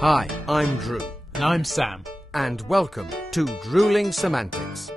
Hi, I'm Drew. And I'm Sam. And welcome to Drewling Samantics.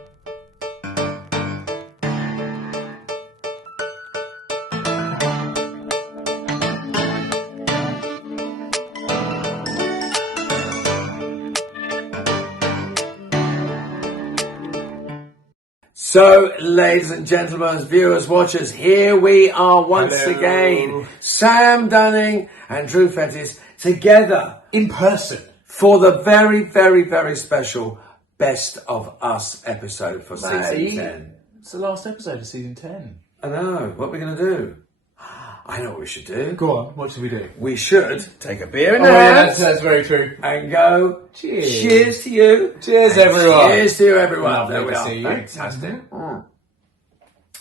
So, ladies and gentlemen, viewers, watchers, here we are once again. Sam Dunning and Drew Fettis together In person. for the very, very, very special Best of Us episode for season 10. It's the last episode of season 10. I know. What are we going to do? I know what we should do. Go on, what should we do? We should take a beer in Oh, the yeah, hand that's very true. and go, Cheers. cheers to you. Cheers, And everyone. Cheers to you, everyone. Lovely There we to are. see you. Fantastic.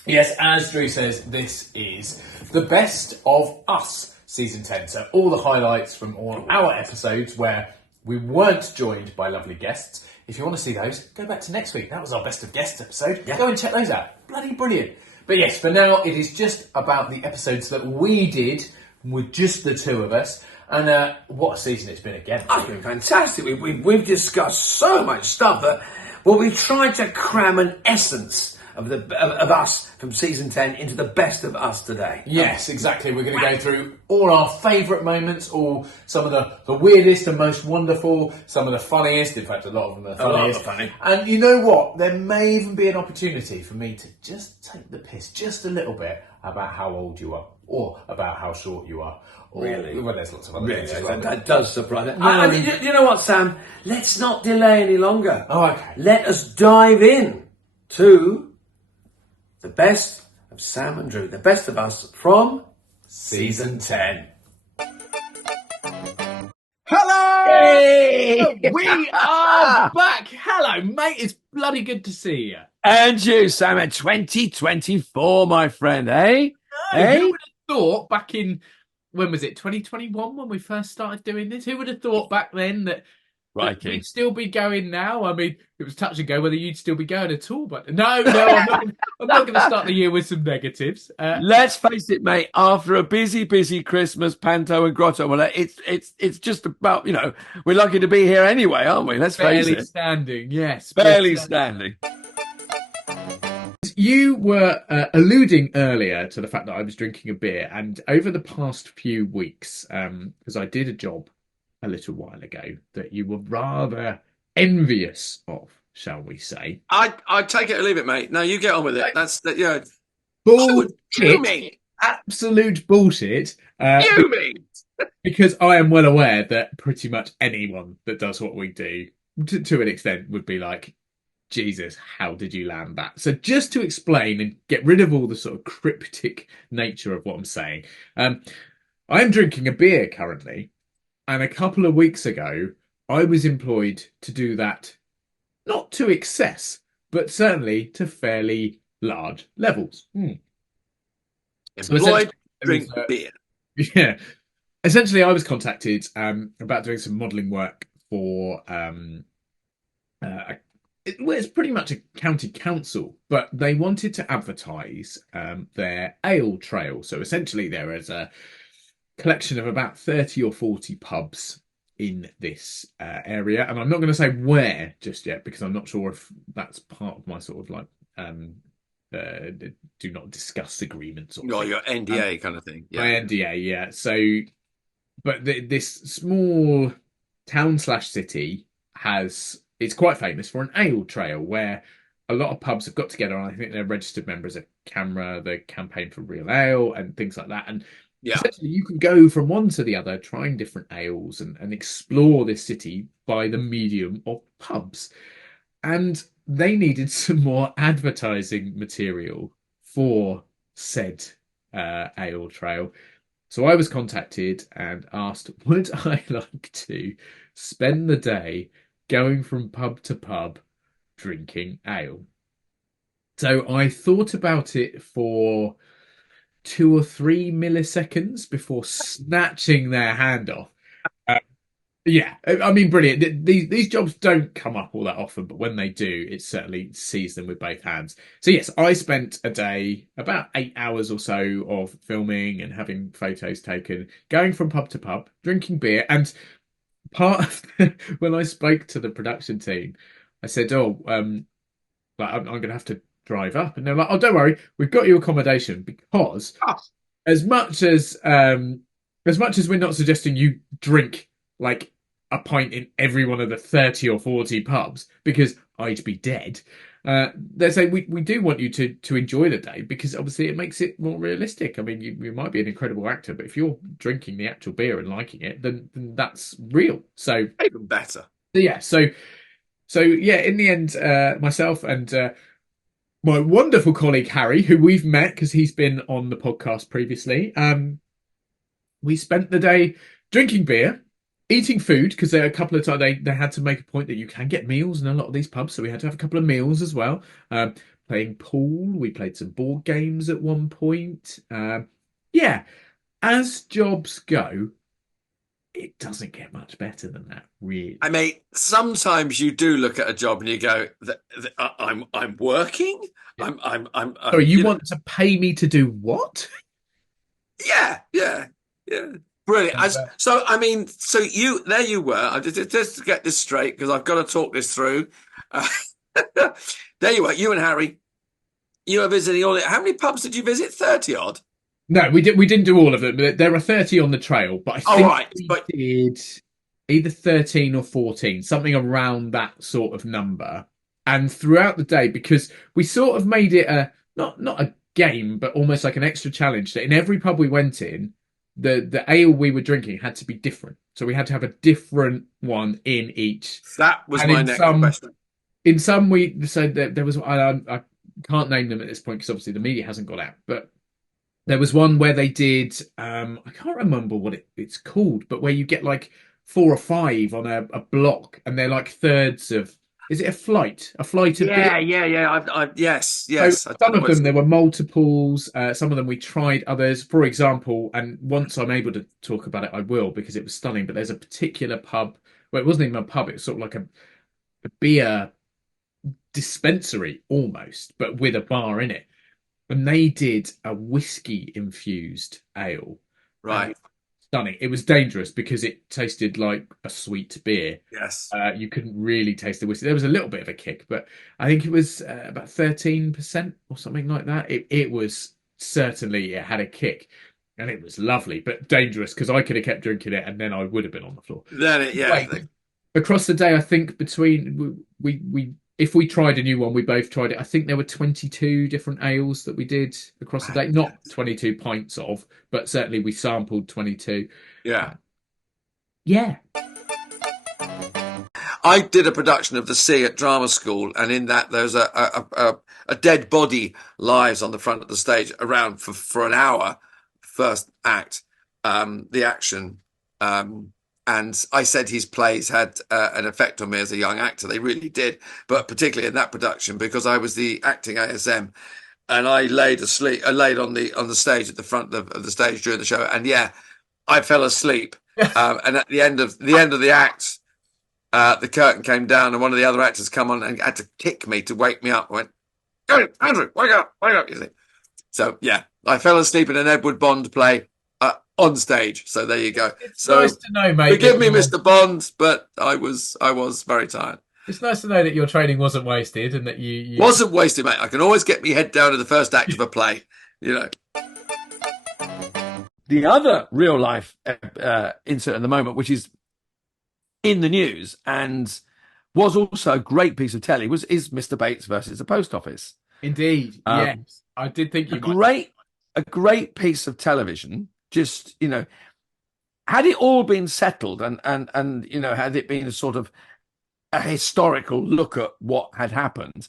Yes, as Drew says, this is the Best of Us season 10. So all the highlights from all our episodes where we weren't joined by lovely guests. If you want to see those, go back to next week. That was our Best of Guests episode. Yeah. Go and check those out. Bloody brilliant. But yes, for now, it is just about the episodes that we did with just the two of us. And what a season it's been again. It's been fantastic. We've discussed so much stuff that, well, we've tried to cram an essence of us from season 10 into the Best of Us today. Yes, exactly. We're going to go through all our favourite moments, all some of the weirdest and most wonderful, some of the funniest. In fact, a lot of them are A lot funniest. are funny. And you know what? There may even be an opportunity for me to just take the piss just a little bit about how old you are, or about how short you are. Or, Really? Well, there's lots of other Really, things as well. that does surprise me. You know what, Sam? Let's not delay any longer. Oh, okay. Let us dive in to the Best of Sam and Drew, the Best of Us from season 10. Hello! Hey! We are back! Hello, mate. It's bloody good to see you. And you, Sam, at 2024, my friend, eh? Who Eh? would have thought back in, when was it, 2021 when we first started doing this? Who would have thought back then that Crikey. we'd still be going now? I mean, it was touch and go whether you'd still be going at all, but no, I'm not going to start the year with some negatives. Let's face it, mate, after a busy Christmas, Panto and Grotto, well, it's just about, we're lucky to be here anyway, aren't we? Let's face Barely it. standing, yes. Barely But, standing. you were alluding earlier to the fact that I was drinking a beer, and over the past few weeks, because I did a job a little while ago that you were rather envious of, shall we say. I take it or leave it, mate. No, you get on with it. That's that. Yeah, Bullshit. Absolute bullshit. you mean? Because I am well aware that pretty much anyone that does what we do, to an extent, would be like, Jesus, how did you land that? So just to explain and get rid of all the sort of cryptic nature of what I'm saying, I am drinking a beer currently, and a couple of weeks ago, I was employed to do that, not to excess, but certainly to fairly large levels. Employed, drink it was, beer. Yeah. Essentially, I was contacted about doing some modelling work for it's pretty much a county council, but they wanted to advertise their ale trail. So essentially, there is a collection of about 30 or 40 pubs in this area, and I'm not going to say where just yet because I'm not sure if that's part of my sort of like do not discuss agreements or Oh, your NDA kind of thing. my Yeah. NDA, yeah. So, but this small town/city it's quite famous for an ale trail where a lot of pubs have got together, and I think they're registered members of CAMRA, the Campaign for Real Ale, and things like that. And Yeah. essentially, you can go from one to the other, trying different ales and explore this city by the medium of pubs. And they needed some more advertising material for said ale trail. So I was contacted and asked, would I like to spend the day going from pub to pub drinking ale? So I thought about it for 2 or 3 milliseconds before snatching their hand off. Yeah, I mean, brilliant. These jobs don't come up all that often, but when they do, it certainly sees them with both hands. So yes, I spent a day, about 8 hours or so of filming and having photos taken, going from pub to pub, drinking beer. And part of when I spoke to the production team, I said, "Oh, like I'm going to have to drive up," and they're like, "Oh, don't worry, we've got you accommodation because Ah, as much as we're not suggesting you drink like a pint in every one of the 30 or 40 pubs because I'd be dead." They say we do want you to enjoy the day because obviously it makes it more realistic. I mean, you might be an incredible actor, but if you're drinking the actual beer and liking it, then that's real. So even better. yeah, so yeah, in the end, myself and my wonderful colleague Harry, who we've met because he's been on the podcast previously, we spent the day drinking beer, eating food because there are a couple of times they had to make a point that you can get meals in a lot of these pubs, so we had to have a couple of meals as well. Playing pool, we played some board games at one point. Yeah, as jobs go, it doesn't get much better than that, really. I mean, sometimes you do look at a job and you go, I'm working. Sorry, you you know, want to pay me to do what? yeah. Brilliant. So, I mean, so there you were. Just to get this straight, because I've got to talk this through. Uh, there you were, you and Harry. You were visiting how many pubs did you visit? 30 odd. No, we didn't do all of them. There are 30 on the trail, but I think Right, we but did either 13 or 14, something around that sort of number. And throughout the day, because we sort of made it a not a game, but almost like an extra challenge that in every pub we went in, the ale we were drinking had to be different. So we had to have a different one in each. that was And my next question. in some we said that there was I can't name them at this point because obviously the media hasn't got out, but there was one where they did I can't remember what it's called, but where you get like 4 or 5 on a block and they're like thirds of, is it a flight of beer? Yeah. Yes. So I some don't know of what it's them there were multiples, some of them we tried, others, for example, and once I'm able to talk about it I will because it was stunning, but there's a particular pub, well it wasn't even a pub, it was sort of like a beer dispensary almost, but with a bar in it. And they did a whiskey infused ale. And right. it was stunning. It was dangerous because it tasted like a sweet beer. Yes. You couldn't really taste the whiskey. There was a little bit of a kick, but I think it was about 13% or something like that. It was certainly, it had a kick. And it was lovely, but dangerous because I could have kept drinking it and then I would have been on the floor. Yeah. Across the day, I think between we if we tried a new one, we both tried it. I think there were 22 different ales that we did across the day. Not 22 pints of, but certainly we sampled 22. Yeah. Yeah. I did a production of The Sea at drama school, and in that there's a dead body lies on the front of the stage around for an hour, first act, the action. And I said his plays had an effect on me as a young actor. They really did, but particularly in that production because I was the acting ASM, and I laid asleep. I laid on the stage at the front of the stage during the show, and yeah, I fell asleep. And at the end of the act, the curtain came down, and one of the other actors come on and had to kick me to wake me up. I went, "Go, Andrew, wake up!" You see. So yeah, I fell asleep in an Edward Bond play. On stage, so there you go. It's so nice to know, mate. Forgive me, Mr. Bond, but I was very tired. It's nice to know that your training wasn't wasted and that you wasn't wasted, mate. I can always get my head down to the first act of a play, you know. The other real life insert at the moment, which is in the news and was also a great piece of telly, is Mr. Bates versus the Post Office. Indeed, yes, I did think a great piece of television. Just, had it all been settled and had it been a sort of a historical look at what had happened,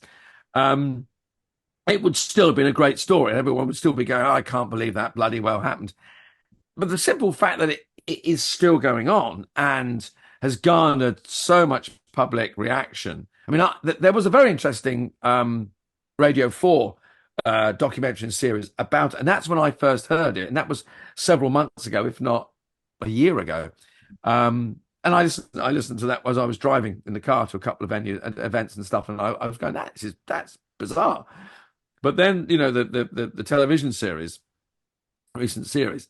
it would still have been a great story. Everyone would still be going, "Oh, I can't believe that bloody well happened." But the simple fact that it is still going on and has garnered so much public reaction. I mean, there was a very interesting Radio 4 documentary series about, and that's when I first heard it, and that was several months ago, if not a year ago. And I listened to that as I was driving in the car to a couple of events and stuff, and I was going, that's bizarre. But then the television series, recent series,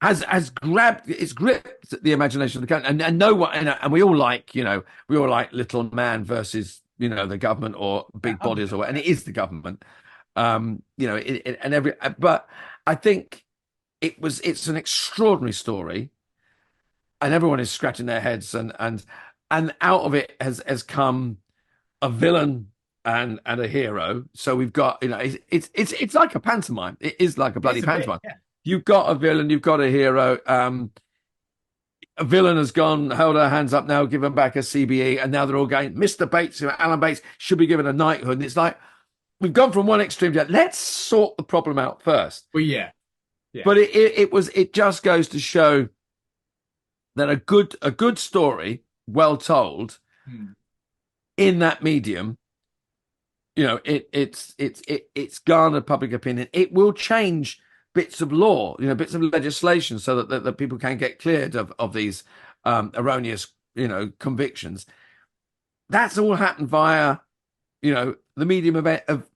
has grabbed, it's gripped the imagination of the country, and no one, and we all like, we all like little man versus, the government or big bodies or what, and it is the government, and but I think it's an extraordinary story, and everyone is scratching their heads, and out of it has come a villain and a hero. So we've got, it's like a pantomime. It is like a bloody pantomime. Yeah. You've got a villain, you've got a hero. A villain has gone, held her hands up now, given back a CBE, and now they're all going, Mr. Bates, Alan Bates should be given a knighthood. And it's like, we've gone from one extreme to let's sort the problem out first. Well, yeah. But it just goes to show that a good story, well told, in that medium, it's garnered public opinion. It will change bits of law, bits of legislation, so that people can get cleared of these erroneous, convictions. That's all happened via, the medium of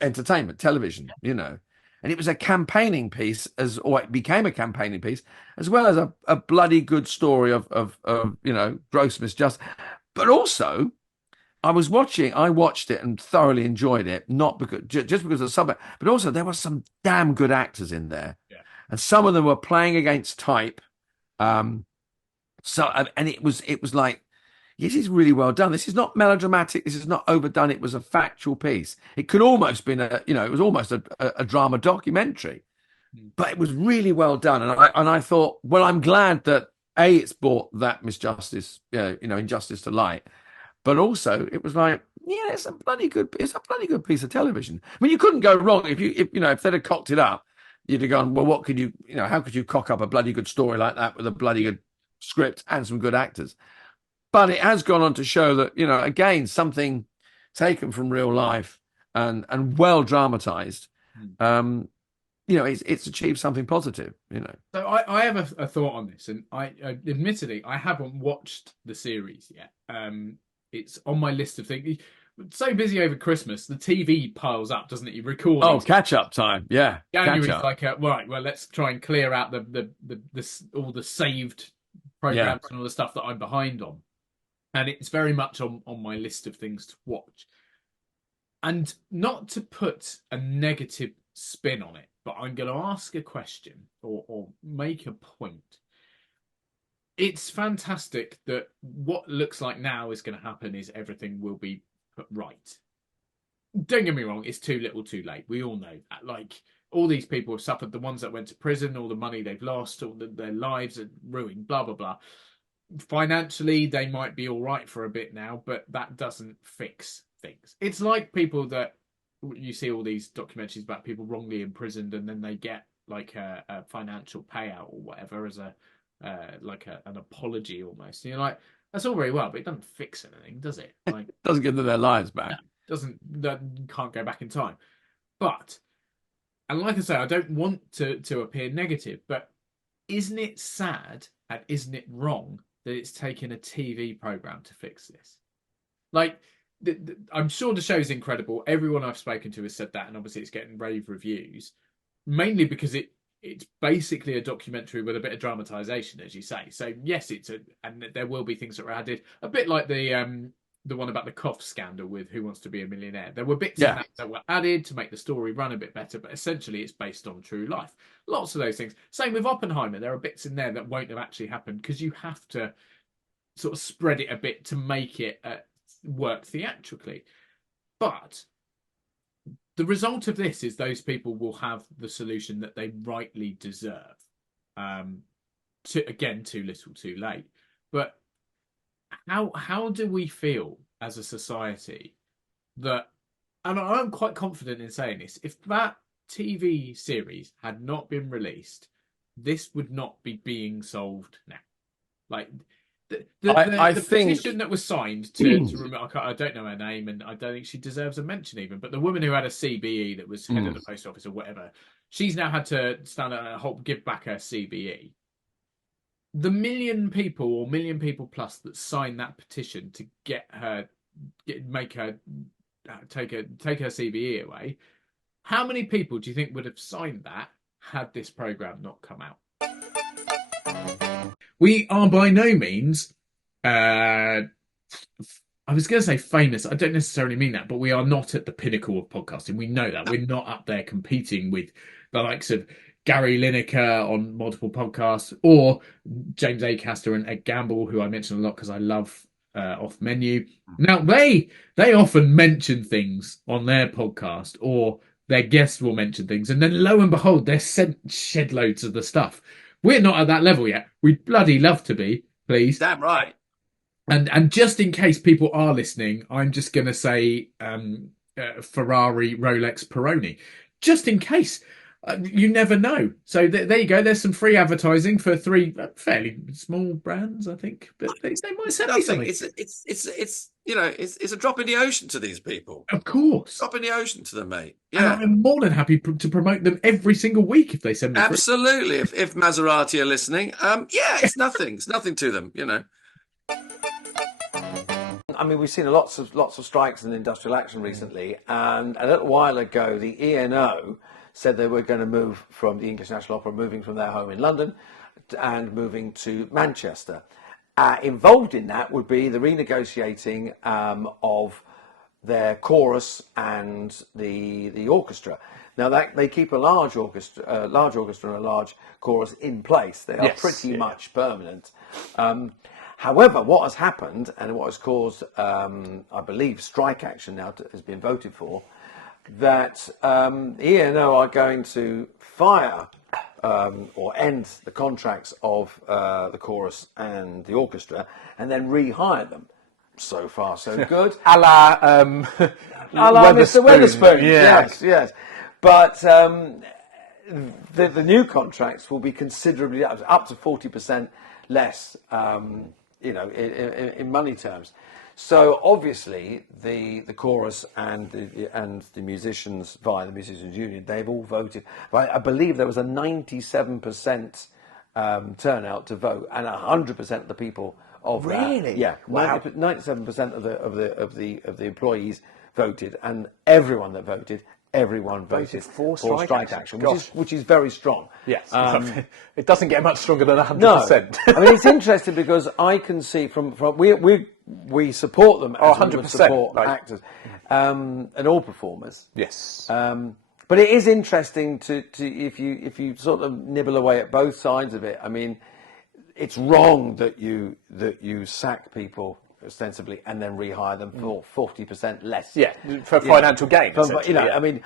entertainment, television, and it was a campaigning piece, or it became a campaigning piece, as well as a bloody good story of gross misjustice. But also, I watched it and thoroughly enjoyed it, not because just because of the subject, but also there were some damn good actors in there, and some of them were playing against type. And it was like, this is really well done. This is not melodramatic. This is not overdone. It was a factual piece. It could almost been it was almost a drama documentary, but it was really well done. And I thought, well, I'm glad that it's brought that misjustice, injustice to light. But also, it was like, it's a bloody good piece of television. I mean, you couldn't go wrong if they'd have cocked it up, you'd have gone, well, what could you, how could you cock up a bloody good story like that with a bloody good script and some good actors? But it has gone on to show that, again, something taken from real life and well dramatized, it's achieved something positive, So I have a thought on this, and I admittedly I haven't watched the series yet. It's on my list of things. So busy over Christmas, the TV piles up, doesn't it? You record. Oh, catch up time, yeah. January's like, right, well, let's try and clear out the all the saved programs and all the stuff that I'm behind on, and it's very much on my list of things to watch. And not to put a negative spin on it, but I'm going to ask a question or make a point. It's fantastic that what looks like now is going to happen is everything will be put right. Don't get me wrong, it's too little too late. We all know that. Like, all these people have suffered, the ones that went to prison, all the money they've lost, their lives are ruined, blah, blah, blah. Financially, they might be all right for a bit now, but that doesn't fix things. It's like people that you see all these documentaries about people wrongly imprisoned, and then they get like a financial payout or whatever as an apology almost. And you're like, that's all very well, but it doesn't fix anything, does it? Like, doesn't give them their lives back. That can't go back in time. But, and like I say, I don't want to appear negative, but isn't it sad and isn't it wrong that it's taken a TV program to fix this? Like, I'm sure the show's incredible. Everyone I've spoken to has said that, and obviously it's getting rave reviews, mainly because it's basically a documentary with a bit of dramatization, as you say. So yes, and there will be things that are added, a bit like the one about the cough scandal with Who Wants to Be a Millionaire. There were bits of that were added to make the story run a bit better, but essentially it's based on true life. Lots of those things. Same with Oppenheimer. There are bits in there that won't have actually happened because you have to sort of spread it a bit to make it work theatrically. But the result of this is those people will have the solution that they rightly deserve. Too little too late. But how do we feel as a society that, and I'm quite confident in saying this, if that TV series had not been released, this would not be being solved now. Like, the petition that was signed to remove, I don't know her name, and I don't think she deserves a mention even, but the woman who had a CBE that was head of the post office or whatever, she's now had to stand up and give back her CBE. The million people or million people plus that signed that petition to make her take her CBE away, how many people do you think would have signed that had this program not come out? We are by no means, I was going to say famous. I don't necessarily mean that, but we are not at the pinnacle of podcasting. We know that. We're not up there competing with the likes of Gary Lineker on multiple podcasts, or James Acaster and Ed Gamble, who I mention a lot because I love Off Menu. Now, they often mention things on their podcast, or their guests will mention things, and then lo and behold, they're sent shed loads of the stuff. We're not at that level yet. We'd bloody love to be, please. Damn right. And just in case people are listening, I'm just going to say Ferrari, Rolex, Peroni, just in case. You never know. So there you go. There's some free advertising for three fairly small brands, I think. But they might send me something. It's a drop in the ocean to these people. Of course, drop in the ocean to them, mate. Yeah, and I'm more than happy to promote them every single week if they send me. Absolutely. If Maserati are listening, it's nothing. It's nothing to them, I mean, we've seen lots of strikes and industrial action recently, and a little while ago, the ENO said they were going to move from the English National Opera, moving from their home in London and moving to Manchester. Involved in that would be the renegotiating of their chorus and the orchestra. Now that they keep a large orchestra and a large chorus in place. They are pretty much permanent. However, what has happened and what has caused, I believe, strike action now has been voted for, that ENO are going to fire or end the contracts of the chorus and the orchestra and then rehire them. So far, so good. A la Mr. Weatherspoon. Yes. But the new contracts will be considerably up to 40% less, in money terms. So obviously the chorus and the musicians via the Musicians Union, they've all voted. I believe there was a 97% turnout to vote, and 100% of the people of really, that, 97% of the employees voted, and everyone voted for strike action, which is very strong. Yes, it doesn't get much stronger than 100%. No, I mean it's interesting because I can see from we support them as 100% support actors and all performers. Yes, but it is interesting to if you sort of nibble away at both sides of it. I mean, it's wrong that you sack people ostensibly and then rehire them for 40% less. Yeah, for financial gain. I mean,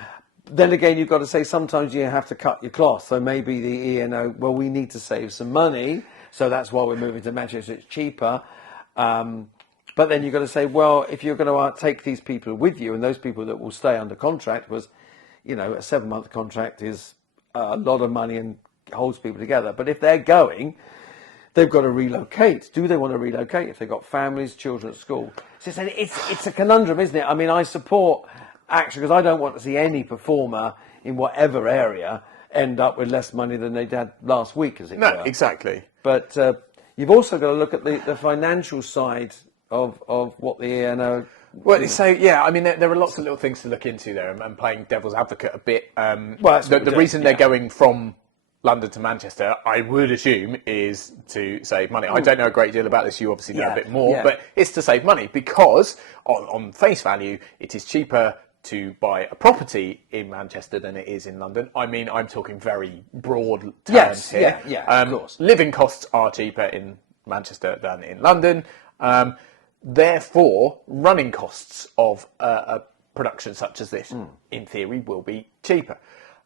then again, you've got to say sometimes you have to cut your cloth. So maybe the ENO, well, we need to save some money, so that's why we're moving to Manchester. It's cheaper. But then you've got to say, well, if you're going to take these people with you, and those people that will stay under contract was, a 7-month contract is a lot of money and holds people together. But if they're going, they've got to relocate. Do they want to relocate if they've got families, children at school? So it's a conundrum, isn't it? I mean, I support action because I don't want to see any performer in whatever area end up with less money than they had last week, as it were. No, exactly. But you've also got to look at the financial side of what the ENO... Well, so I mean, there are lots of little things to look into there, and playing devil's advocate a bit. The reason they're going from London to Manchester, I would assume, is to save money. I don't know a great deal about this. You obviously know a bit more, but it's to save money because, on face value, it is cheaper to buy a property in Manchester than it is in London. I mean, I'm talking very broad terms here. Of course. Living costs are cheaper in Manchester than in London. Therefore, running costs of a production such as this, in theory, will be cheaper.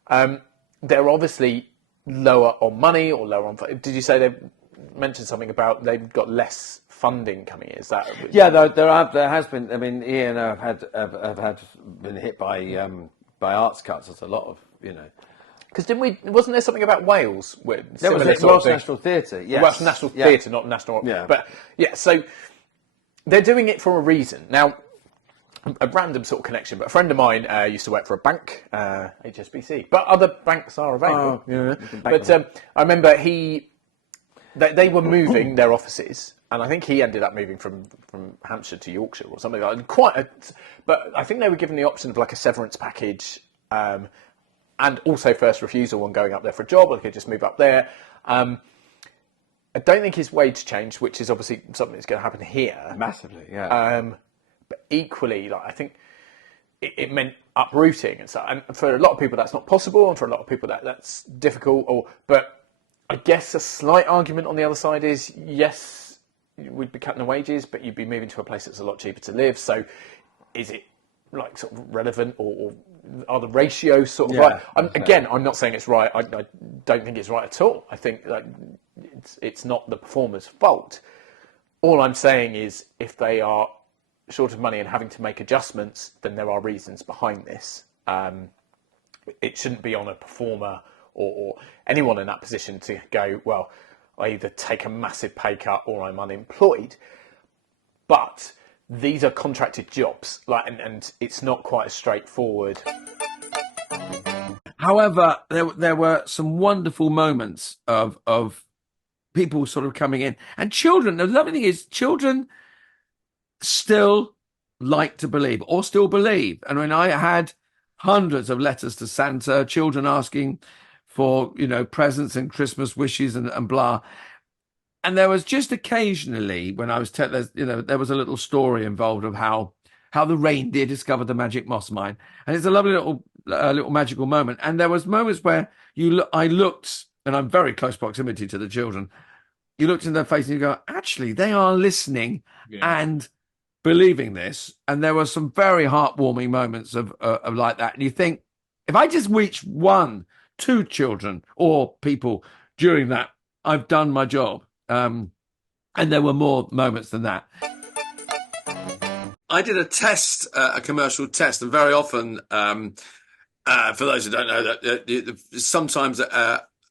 They're obviously lower on money or lower on... Did you say they mentioned something about they've got less funding coming in? Is that... Yeah, there has been. I mean, ENO have been hit by arts cuts. There's a lot of, Because wasn't there something about Wales? There was Welsh National Theatre, yes. Welsh National Theatre, not National Opera. Yeah. But, so they're doing it for a reason. Now, a random sort of connection, but a friend of mine used to work for a bank, HSBC, but other banks are available. But I remember they were moving their offices, and I think he ended up moving from Hampshire to Yorkshire or something like that. But I think they were given the option of like a severance package, and also first refusal on going up there for a job, or they could just move up there. I don't think his wage changed, which is obviously something that's going to happen here Massively, yeah. But equally, like I think it meant uprooting, and so, and for a lot of people that's not possible, and for a lot of people that's difficult. But I guess a slight argument on the other side is yes, we'd be cutting the wages, but you'd be moving to a place that's a lot cheaper to live. So, is it like sort of relevant, or are the ratios sort of right? Again, I'm not saying it's right. I don't think it's right at all. I think that it's not the performer's fault. All I'm saying is if they are short of money and having to make adjustments, then there are reasons behind this. It shouldn't be on a performer or anyone in that position to go, well, I either take a massive pay cut or I'm unemployed. But these are contracted jobs, and it's not quite as straightforward. However, there were some wonderful moments of people sort of coming in, and children. The lovely thing is, children still like to believe, or still believe. And when I had hundreds of letters to Santa, children asking for presents and Christmas wishes and blah. And there was just occasionally when I was there was a little story involved of how the reindeer discovered the magic moss mine, and it's a lovely little magical moment. And there was moments where I looked, and I'm very close proximity to the children. You looked in their face and you go, actually, they are listening and believing this. And there were some very heartwarming moments of like that. And you think, if I just reach 1, 2 children or people during that, I've done my job. And there were more moments than that. I did a commercial test, and very often, for those who don't know, that sometimes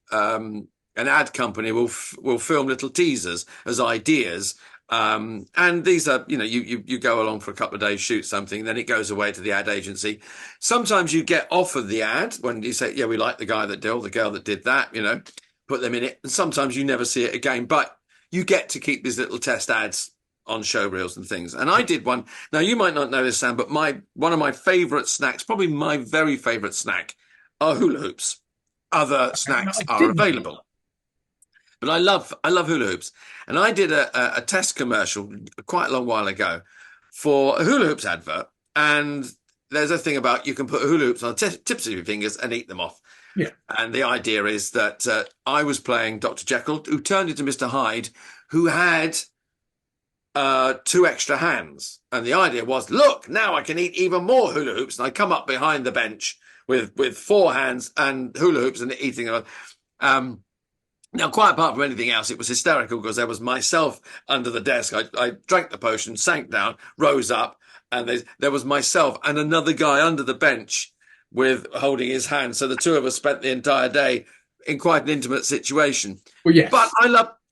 an ad company will film little teasers as ideas, and these are you go along for a couple of days, shoot something, then it goes away to the ad agency. Sometimes you get offered the ad when you say, yeah, we like the guy that did, or the girl that did that, put them in it, and sometimes you never see it again, but you get to keep these little test ads on show reels and things. And I did one. Now, you might not know this, Sam, but one of my favorite snacks, probably my very favorite snack, are hula hoops. Other snacks are available, but I love hula hoops. And I did a test commercial quite a long while ago for a hula hoops advert. And there's a thing about you can put hula hoops on the tips of your fingers and eat them off. Yeah. And the idea is that I was playing Dr. Jekyll, who turned into Mr. Hyde, who had 2 extra hands. And the idea was, look, now I can eat even more hula hoops. And I come up behind the bench with 4 hands and hula hoops and eating. Now, quite apart from anything else, it was hysterical because there was myself under the desk. I drank the potion, sank down, rose up, and there was myself and another guy under the bench with holding his hand. So the 2 of us spent the entire day in quite an intimate situation. Well, yes. But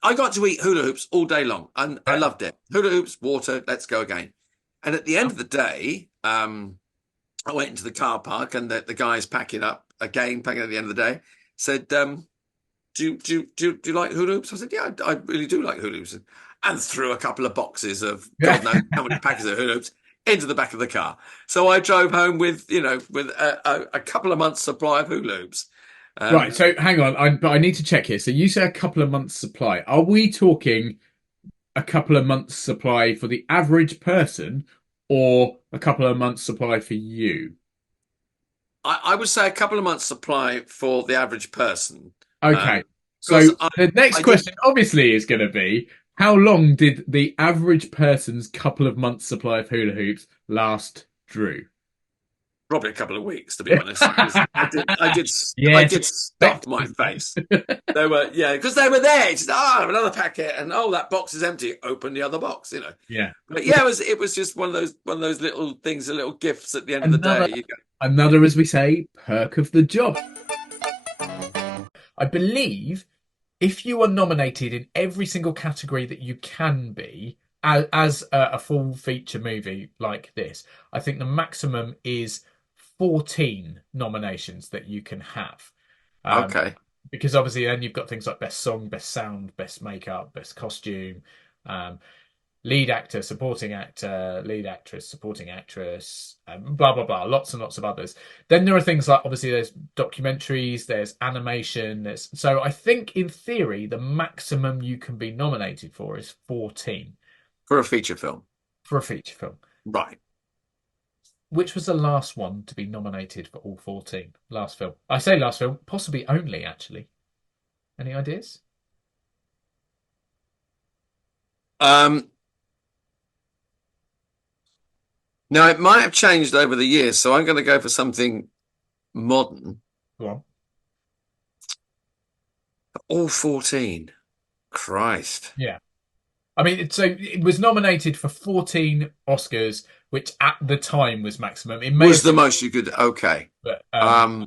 I got to eat hula hoops all day long, and I loved it. Hula hoops, water, let's go again. And at the end of the day, I went into the car park, and the guy's packing up at the end of the day, said, do you like hula hoops? I said, yeah, I really do like hula hoops. And threw a couple of boxes of God knows how many packets of hula hoops into the back of the car. So I drove home with a couple of months' supply of hula hoops. Right, so hang on, but I need to check here. So you say a couple of months' supply. Are we talking a couple of months' supply for the average person, or a couple of months' supply for you? I would say a couple of months' supply for the average person. Okay, so the next question obviously is going to be, how long did the average person's couple of months' supply of hula hoops last, Drew? Probably a couple of weeks, to be honest. I did stuff my face. They were, because they were there. It's another packet, and that box is empty. Open the other box, Yeah, but yeah, it was just one of those little things, little gifts at the end of the day. Another, as we say, perk of the job. I believe if you are nominated in every single category that you can be, as a full feature movie like this, I think the maximum is 14 nominations that you can have. Okay. Because obviously then you've got things like best song, best sound, best makeup, best costume. lead actor, supporting actor, lead actress, supporting actress, blah, blah, blah, lots and lots of others. Then there are things like, obviously, there's documentaries, there's animation. So I think, in theory, the maximum you can be nominated for is 14. For a feature film. For a feature film. Right. Which was the last one to be nominated for all 14? Last film. I say last film, possibly only, actually. Any ideas? Now, it might have changed over the years, so I'm going to go for something modern. Go on. All 14. Christ. Yeah. I mean, so it was nominated for 14 Oscars, which at the time was maximum. It was the most you could. Okay. But I'm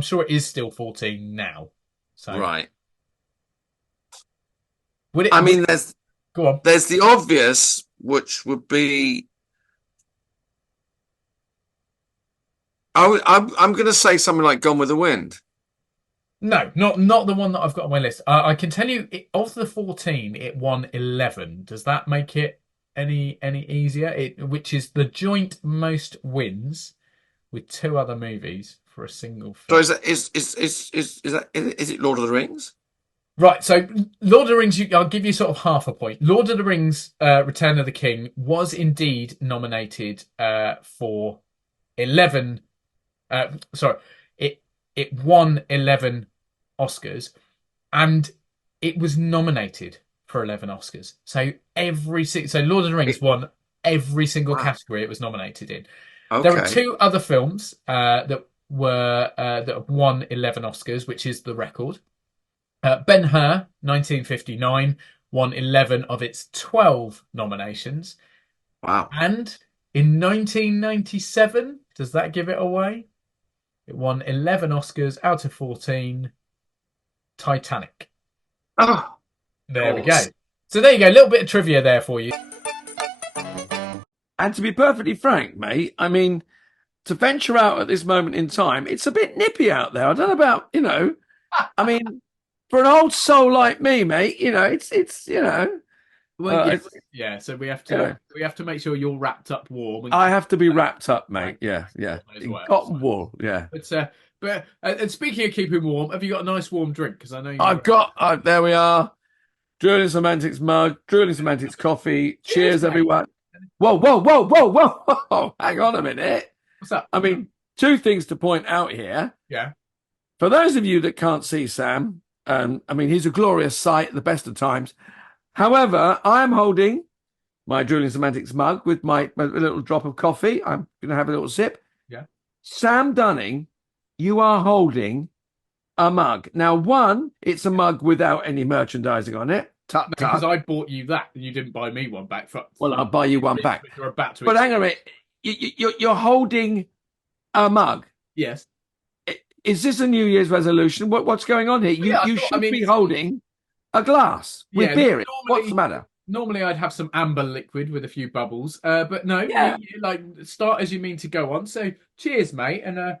sure it is still 14 now. So right. there's go on. There's the obvious, which would be. I'm going to say something like Gone with the Wind. No, not the one that I've got on my list. I can tell you, of the 14, it won 11. Does that make it any easier? Which is the joint most wins with 2 other movies for a single film. So is it Lord of the Rings? Right. So Lord of the Rings, I'll give you sort of half a point. Lord of the Rings, Return of the King was indeed nominated for 11. It won 11 Oscars, and it was nominated for 11 Oscars. So Lord of the Rings won every single category it was nominated in. Okay. There are 2 other films that have won 11 Oscars, which is the record. Ben-Hur, 1959, won 11 of its 12 nominations. Wow! And in 1997, does that give it away? It won 11 Oscars out of 14. Titanic. Oh, there we go. So there you go. A little bit of trivia there for you. And to be perfectly frank, mate, I mean, to venture out at this moment in time, it's a bit nippy out there. I don't know about, I mean, for an old soul like me, mate, it's. Well, so we have to make sure you're wrapped up warm. I have to be wrapped up, mate. Yeah. Cotton wool, yeah. But and speaking of keeping warm, have you got a nice warm drink? Because I know I've got. There we are. Drewling Samantics mug, Drewling Samantics coffee. Cheers, everyone. Whoa! Hang on a minute. What's up? I mean, 2 things to point out here. Yeah. For those of you that can't see Sam, I mean, he's a glorious sight at the best of times. However, I am holding my Drewling Samantics mug with my little drop of coffee. I'm going to have a little sip. Yeah. Sam Dunning, you are holding a mug. Now, one, it's a mug without any merchandising on it. Because I bought you that, and you didn't buy me one back. Well, I'll buy you one back. You're about to. But hang on a minute. You're holding a mug. Yes. Is this a New Year's resolution? What's going on here? You should be holding a glass with beer in. What's the matter? Normally, I'd have some amber liquid with a few bubbles, but no. Yeah. You start as you mean to go on. So, cheers, mate, and.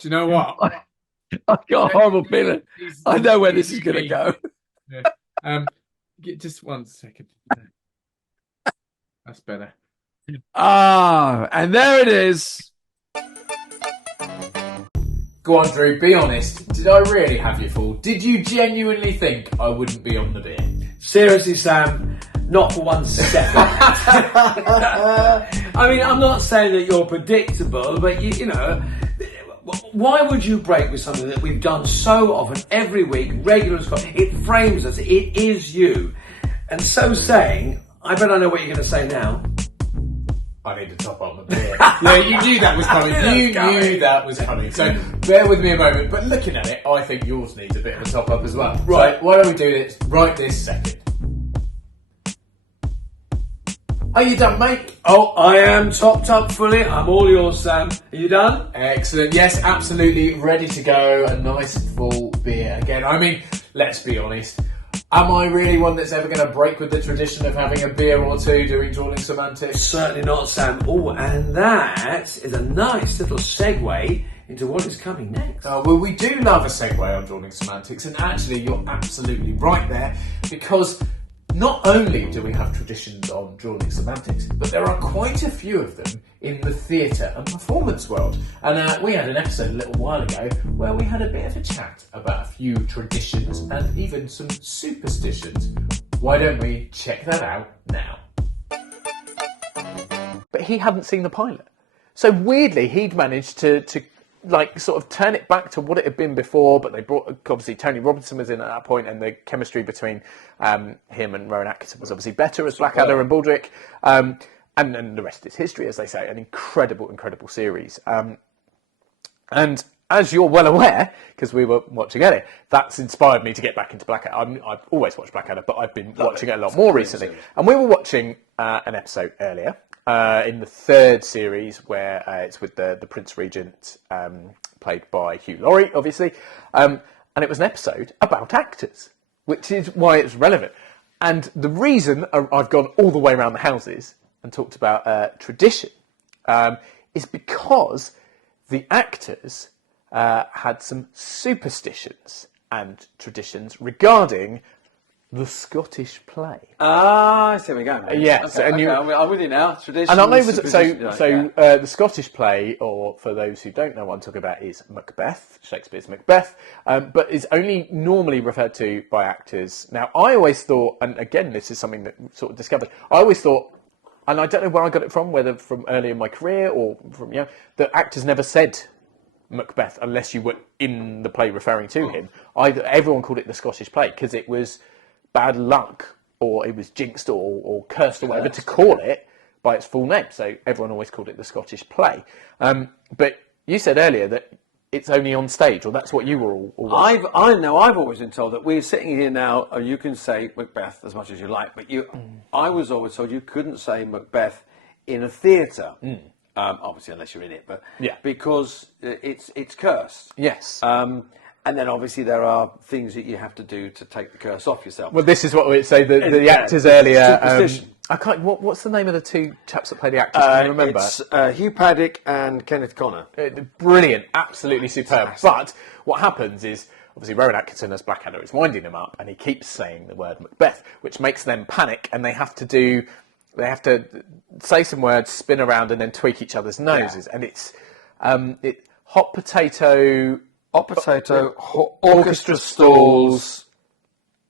Do you know what? I've got a horrible feeling. I know where this is going to go. Yeah. Just 1 second. That's better. And there it is. Go on, Drew, be honest. Did I really have you fooled? Did you genuinely think I wouldn't be on the beer? Seriously, Sam, not for 1 second. I mean, I'm not saying that you're predictable, but why would you break with something that we've done so often, every week, regular? It frames us. It is you. And so saying, I bet I know what you're going to say now. I need to top up my beer. Yeah, you knew that was coming. You knew that was coming. So bear with me a moment. But looking at it, I think yours needs a bit of a top up as well. Right, so why don't we do this right this second? Are you done, mate? Oh, I am topped up fully. I'm all yours, Sam. Are you done? Excellent. Yes, absolutely. Ready to go. A nice full beer again. I mean, let's be honest. Am I really one that's ever going to break with the tradition of having a beer or 2 during Drewling Samantics? Certainly not, Sam. Oh, and that is a nice little segue into what is coming next. Well, we do love a segue on Drewling Samantics, and actually you're absolutely right there, because not only do we have traditions on Drewling Samantics, but there are quite a few of them in the theatre and performance world. And we had an episode a little while ago where we had a bit of a chat about a few traditions and even some superstitions. Why don't we check that out now? But he hadn't seen the pilot. So weirdly, he'd managed to like sort of turn it back to what it had been before, but they brought, obviously Tony Robinson was in at that point, and the chemistry between him and Rowan Atkinson was obviously better as Blackadder and Baldric, and then the rest is history, as they say. An incredible series, and as you're well aware, because we were watching it, that's inspired me to get back into Blackadder. I've always watched Blackadder, but I've been watching it a lot more recently, and we were watching an episode earlier in the third series, where it's with the Prince Regent, played by Hugh Laurie, obviously, and it was an episode about actors, which is why it's relevant. And the reason I've gone all the way around the houses and talked about tradition is because the actors had some superstitions and traditions regarding the Scottish play. Ah, I see where we're going. Yes, okay, and I'm with you now. Tradition. And I was the Scottish play, or for those who don't know what I'm talking about, is Macbeth, Shakespeare's Macbeth, but is only normally referred to by actors. Now, I always thought, and again, this is something that sort of discovered. I always thought, and I don't know where I got it from, whether from early in my career or from that actors never said Macbeth unless you were in the play referring to him. Everyone called it the Scottish play because it was bad luck, or it was jinxed, or cursed, or whatever, to call it by its full name. So everyone always called it the Scottish play. But you said earlier that it's only on stage, or that's what you were all I've always been told that we're sitting here now, and you can say Macbeth as much as you like, but I was always told you couldn't say Macbeth in a theatre, obviously unless you're in it, but because it's cursed. Yes. And then obviously there are things that you have to do to take the curse off yourself. Well, this is what we'd say. The actors earlier. Superstition. I can't. What's the name of the two chaps that play the actors? Can you remember? It's Hugh Paddick and Kenneth Connor. Brilliant, absolutely superb. But what happens is, obviously, Rowan Atkinson as Blackadder is winding him up, and he keeps saying the word Macbeth, which makes them panic, and they have to say some words, spin around, and then tweak each other's noses, and it's hot potato. Orchestra stalls,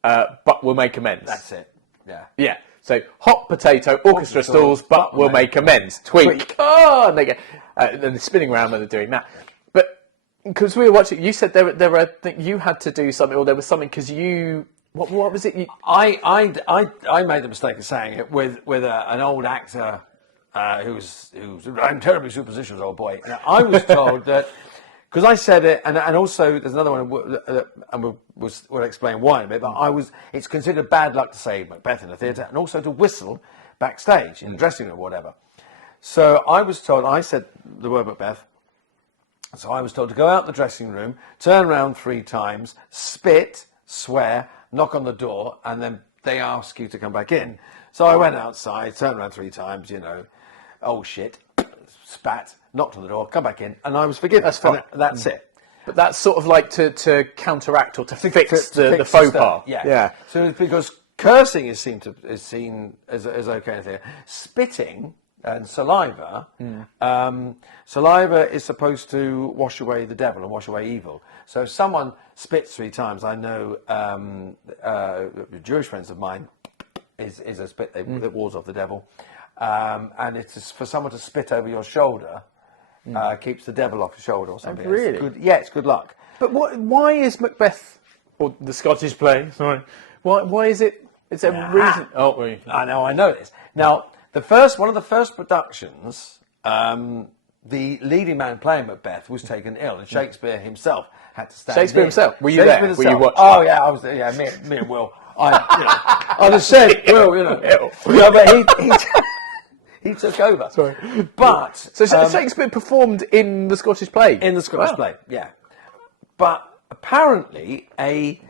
but we'll make amends. That's it. Yeah. Yeah. So hot potato, orchestra stalls, but we'll make amends. Tweak. Oh, and they get, and they're spinning around when they're doing that. But because we were watching, you said there were you had to do something, or there was something because you. What was it? I made the mistake of saying it with an old actor who's I'm terribly superstitious, old boy. And I was told that. Because I said it, and also there's another one, and we'll explain why in a bit, but it's considered bad luck to say Macbeth in a theatre, and also to whistle backstage, in the dressing room or whatever. So I was told, I said the word Macbeth, so I was told to go out the dressing room, turn around 3 times, spit, swear, knock on the door, and then they ask you to come back in. So I went outside, turned around 3 times, oh shit, spat, knocked on the door, come back in, and I was forgiven. That's fine. That's it. But that's sort of like to counteract or to fix the faux pas. Yeah. So it's because cursing is seen as okay here. Spitting and saliva, saliva is supposed to wash away the devil and wash away evil. So if someone spits 3 times, I know Jewish friends of mine is a spit that wards off the devil. And it's for someone to spit over your shoulder, keeps the devil off your shoulder or something. Oh, really? It's good, it's good luck. But why is Macbeth, or the Scottish play, sorry, why is it, is there a reason? Oh, wait. I know this. Now, one of the first productions, the leading man playing Macbeth was taken ill, and Shakespeare himself had to stand Shakespeare in. himself? Were you there? Were you watching? Oh, yeah, I was there. Yeah, me and Will. I just said, Will, but he took over. Sorry. But so Shakespeare performed in the Scottish play? In the Scottish play, yeah. But apparently a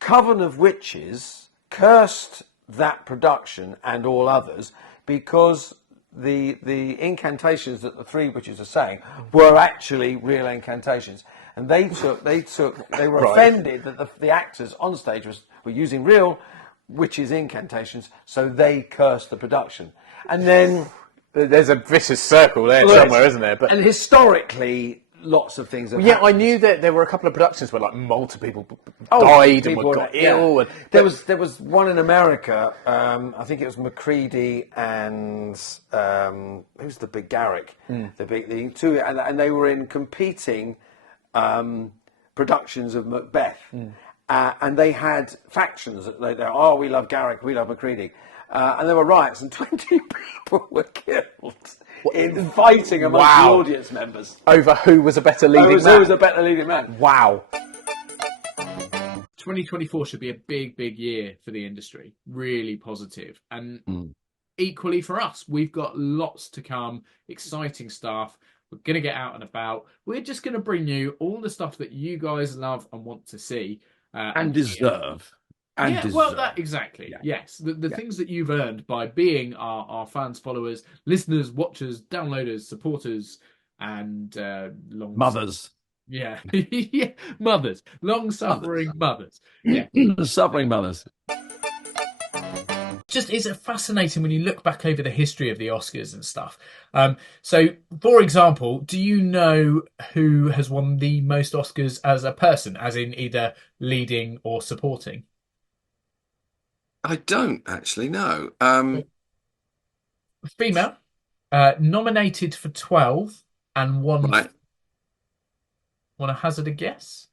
coven of witches cursed that production and all others because the incantations that the three witches are saying were actually real incantations, and they were offended that the actors on stage were using real witches' incantations, so they cursed the production. And then there's a vicious circle there somewhere, isn't there? And historically, lots of things have happened. I knew that there were a couple of productions where like multiple people died and got ill. And there was one in America. I think it was Macready and who's the big Garrick, the two, and they were in competing productions of Macbeth, and they had factions. They we love Garrick, we love Macready, and there were riots, and 20 people were killed in fighting amongst the audience members over who was a better leading man. Who was a better leading man? Wow. 2024 should be a big, big year for the industry. Really positive. And equally for us, we've got lots to come, exciting stuff. We're going to get out and about. We're just going to bring you all the stuff that you guys love and want to see. And deserve. Exactly. Yeah. Yes, the things that you've earned by being our fans, followers, listeners, watchers, downloaders, supporters, and mothers. Yeah, mothers, long-suffering mothers. Yeah, suffering mothers. Just is it fascinating when you look back over the history of the Oscars and stuff. So, for example, do you know who has won the most Oscars as a person, as in either leading or supporting? I don't actually know. Female, nominated for 12 and won. Right. Want to hazard a guess?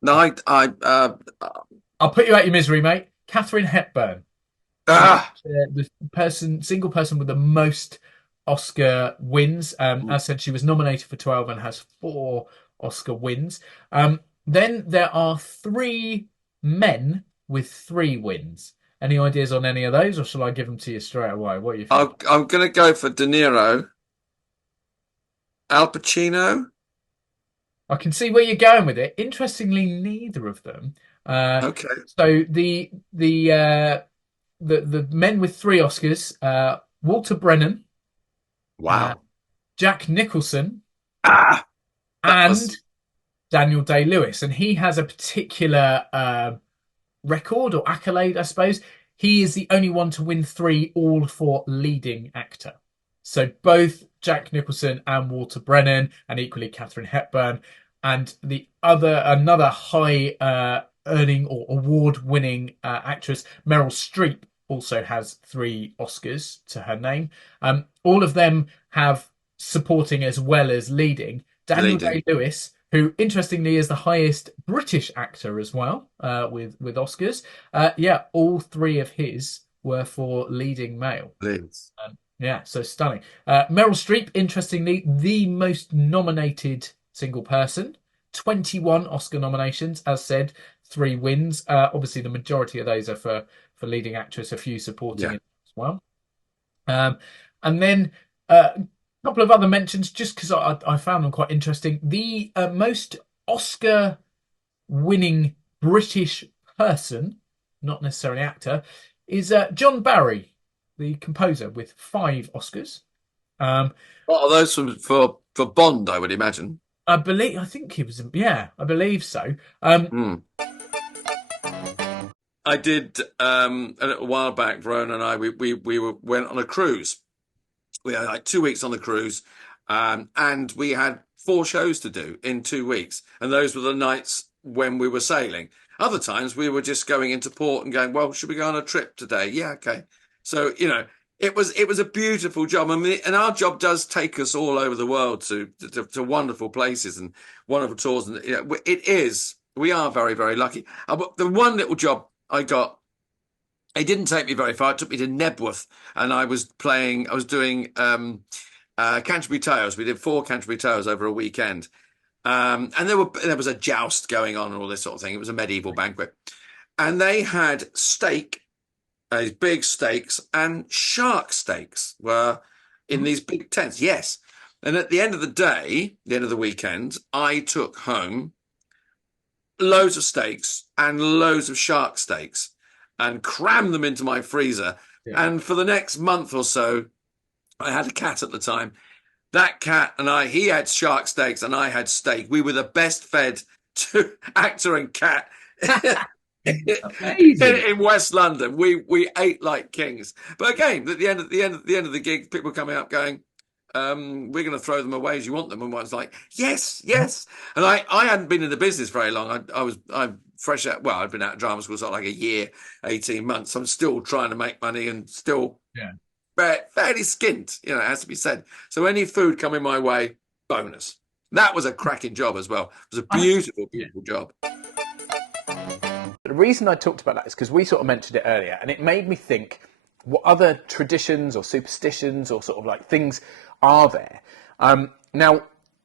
No, I'll put you out your misery, mate. Katharine Hepburn. The single person with the most Oscar wins. As I said, she was nominated for 12 and has 4 Oscar wins. Then there are 3 men with 3 wins. Any ideas on any of those, or shall I give them to you straight away? What are you thinking? I'm going to go for De Niro. Al Pacino. I can see where you're going with it. Interestingly, neither of them. Okay. So the men with 3 Oscars: Walter Brennan. Wow. Jack Nicholson. And Daniel Day-Lewis, and he has a particular record or accolade, I suppose. He is the only one to win 3, all for leading actor. So both Jack Nicholson and Walter Brennan, and equally Katharine Hepburn, and another high earning or award-winning actress, Meryl Streep, also has 3 Oscars to her name. All of them have supporting as well as leading. Daniel Day-Lewis, who interestingly is the highest British actor as well, with Oscars. All 3 of his were for leading male. So stunning. Meryl Streep, interestingly, the most nominated single person, 21 Oscar nominations, as said, 3 wins. Obviously, the majority of those are for leading actress, a few supporting as well. And then a couple of other mentions, just because I found them quite interesting. The most Oscar-winning British person, not necessarily actor, is John Barry, the composer, with 5 Oscars. What are those for Bond, I would imagine? I think he was. Yeah, I believe so. I did a little while back. Verona and I went on a cruise. We had like 2 weeks on the cruise, and we had 4 shows to do in 2 weeks, and those were the nights when we were sailing. Other times we were just going into port and going, well, should we go on a trip today? Yeah, okay. So it was a beautiful job. I mean, and our job does take us all over the world to wonderful places and wonderful tours, and it is. We are very, very lucky. The one little job I got, it didn't take me very far. It took me to Nebworth, and I was doing Canterbury Tales. We did 4 Canterbury Tales over a weekend, and there was a joust going on and all this sort of thing. It was a medieval banquet, and they had steak, these big steaks, and shark steaks were in these big tents. Yes, and at the end of the day, the end of the weekend, I took home loads of steaks and loads of shark steaks. and crammed them into my freezer. Yeah. And for the next month or so, I had a cat at the time. That cat and he had shark steaks and I had steak. We were the best fed actor and cat in West London. We ate like kings. But again, at the end of the gig, people coming up going, we're going to throw them away as you want them. And I was like, yes. And I hadn't been in the business very long. I'm fresh out. Well, I'd been out of drama school so like a year, 18 months. I'm still trying to make money and still fairly skint, it has to be said. So any food coming my way, bonus. That was a cracking job as well. It was a beautiful job. The reason I talked about that is because we sort of mentioned it earlier, and it made me think, what other traditions or superstitions or sort of like things are there? Now,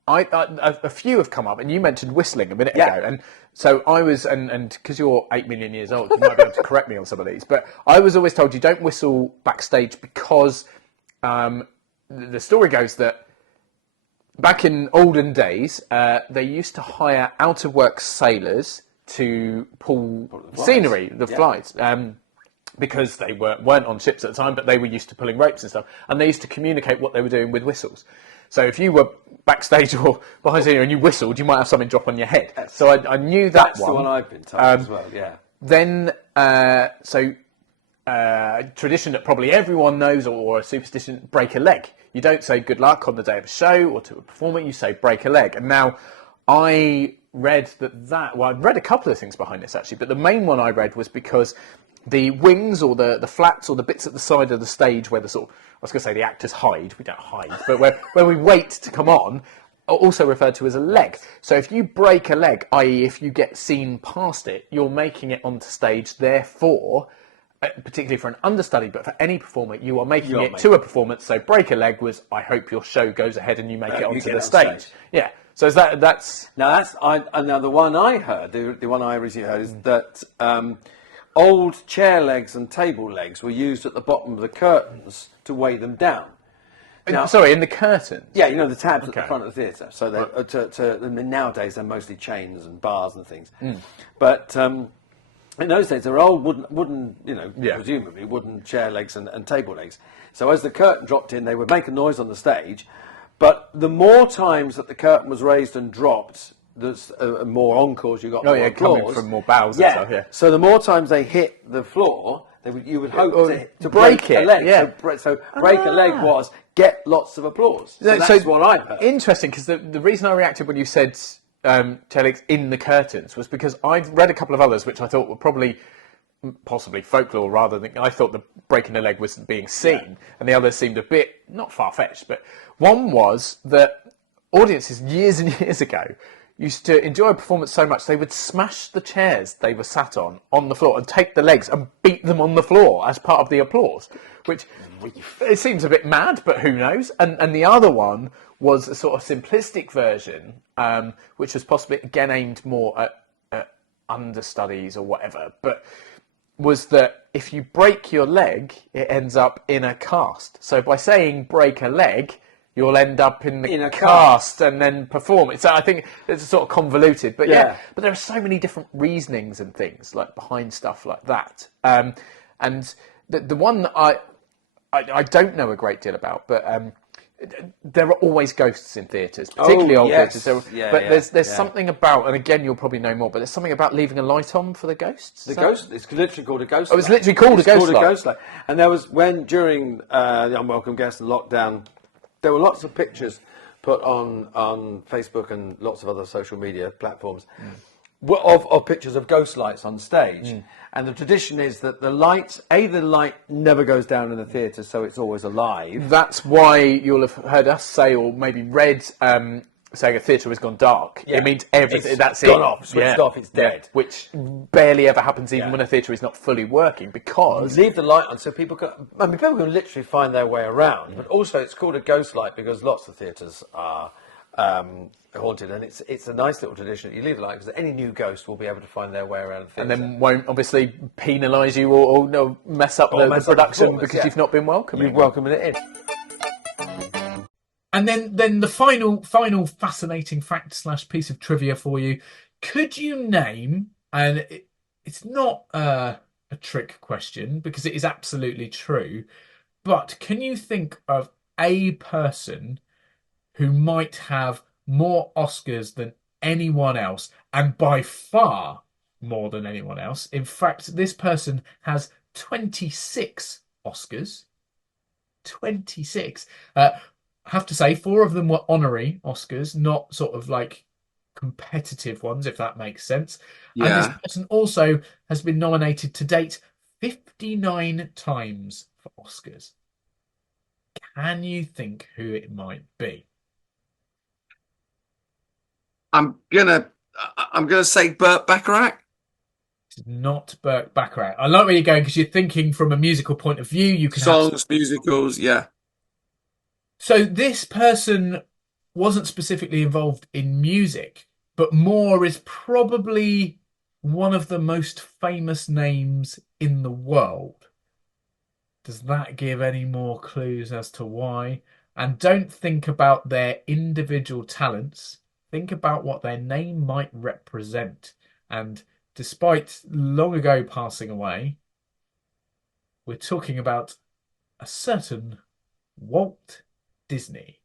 a few have come up, and you mentioned whistling a minute ago, and so I was, and because you're 8 million years old, you might be able to correct me on some of these, but I was always told you don't whistle backstage because the story goes that back in olden days, they used to hire out-of-work sailors to pull scenery, the flights, because they weren't on ships at the time, but they were used to pulling ropes and stuff, and they used to communicate what they were doing with whistles. So if you were backstage or behind scenery and you whistled, you might have something drop on your head. So I knew that's one. That's the one I've been told as well, yeah. Then, tradition that probably everyone knows, or a superstition, break a leg. You don't say good luck on the day of a show or to a performer, you say break a leg. And now I read I've read a couple of things behind this actually, but the main one I read was because the wings or the flats or the bits at the side of the stage where I was going to say the actors hide, we don't hide, but where we wait to come on, are also referred to as a leg. So if you break a leg, i.e. if you get seen past it, you're making it onto stage, therefore, particularly for an understudy, but for any performer, you are making it to a performance. So break a leg was, I hope your show goes ahead and you make it onto the stage. Yeah. So that's now the one I heard, the one I originally heard is that old chair legs and table legs were used at the bottom of the curtains to weigh them down. Now, sorry, in the curtains? Yeah, the tabs at the front of the theatre. So nowadays they're mostly chains and bars and things. But in those days, they were old wooden, presumably wooden chair legs and table legs. So as the curtain dropped in, they would make a noise on the stage. But the more times that the curtain was raised and dropped, there's more encores you got. More applause. Coming from more bows and stuff. Yeah. So the more times they hit the floor, you would hope to break it. A leg. Yeah. So break a leg was get lots of applause. So that's what I've heard. Interesting, because the reason I reacted when you said chair legs in the curtains was because I've read a couple of others which I thought were possibly folklore rather than, I thought the breaking a leg was being seen, and the others seemed a bit not far-fetched, but one was that audiences years and years ago used to enjoy a performance so much they would smash the chairs they were sat on the floor and take the legs and beat them on the floor as part of the applause, which it seems a bit mad, but who knows. And the other one was a sort of simplistic version, which was possibly again aimed more at understudies or whatever, but was that if you break your leg, it ends up in a cast. So by saying break a leg, you'll end up in a cast and then perform. So I think it's sort of convoluted, but but there are so many different reasonings and things like behind stuff like that. And the one that I don't know a great deal about, but there are always ghosts in theatres, particularly old theatres. There's something about, and again you'll probably know more, but there's something about leaving a light on for the ghosts. It's literally called a ghost light. Oh, it's literally called a ghost light. And there was during the Unwelcome Guest and lockdown, there were lots of pictures put on Facebook and lots of other social media platforms of pictures of ghost lights on stage. And the tradition is that the light never goes down in the theatre, so it's always alive. That's why you'll have heard us say, or maybe read, saying a theatre has gone dark. It means everything. That's gone off, switched off, it's dead. Which barely ever happens even when a theatre is not fully working, because you leave the light on so people can literally find their way around. But also it's called a ghost light because lots of theatres are haunted, and it's a nice little tradition. You leave the light because any new ghost will be able to find their way around the theatre. And then won't obviously penalise you or mess up the production because you've not been welcoming. You've welcomed it in. And then the final fascinating fact / piece of trivia for you. Could you name, and it's not a a trick question because it is absolutely true. But can you think of a person who might have more Oscars than anyone else, and by far more than anyone else? In fact, this person has 26 Oscars. 26. I have to say, 4 of them were honorary Oscars, not sort of like competitive ones, if that makes sense. And this Yeah. person also has been nominated to date 59 times for Oscars. Can you think who it might be? I'm gonna say Burt Bacharach. It's not Burt Bacharach. I like where you're going because you're thinking from a musical point of view. You can have Songs, musicals, yeah. so this person wasn't specifically involved in music, but more is probably one of the most famous names in the world. Does that give any more clues as to why? And don't think about their individual talents. Think about what their name might represent. And despite long ago passing away, we're talking about a certain Walt Disney.